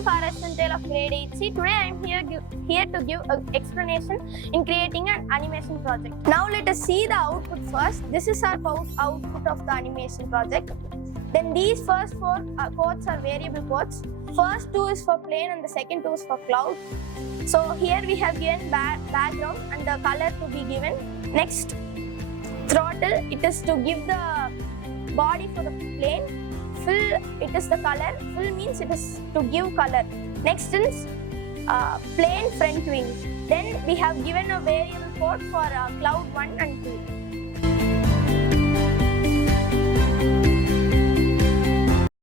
me Faraz Tale of grade 8C. Today I am here to give an explanation in creating an animation project. Now let us see the output first. This is our output of the animation project. Then these first four codes are variable codes. First two is for plane and the second two is for cloud. So here we have given background and the color to be given. Next, throttle, it is to give the body for the plane. Fill, it is the color. Fill means it is to give color. Next is plane front wing. Then we have given a variable code for cloud 1 and 2.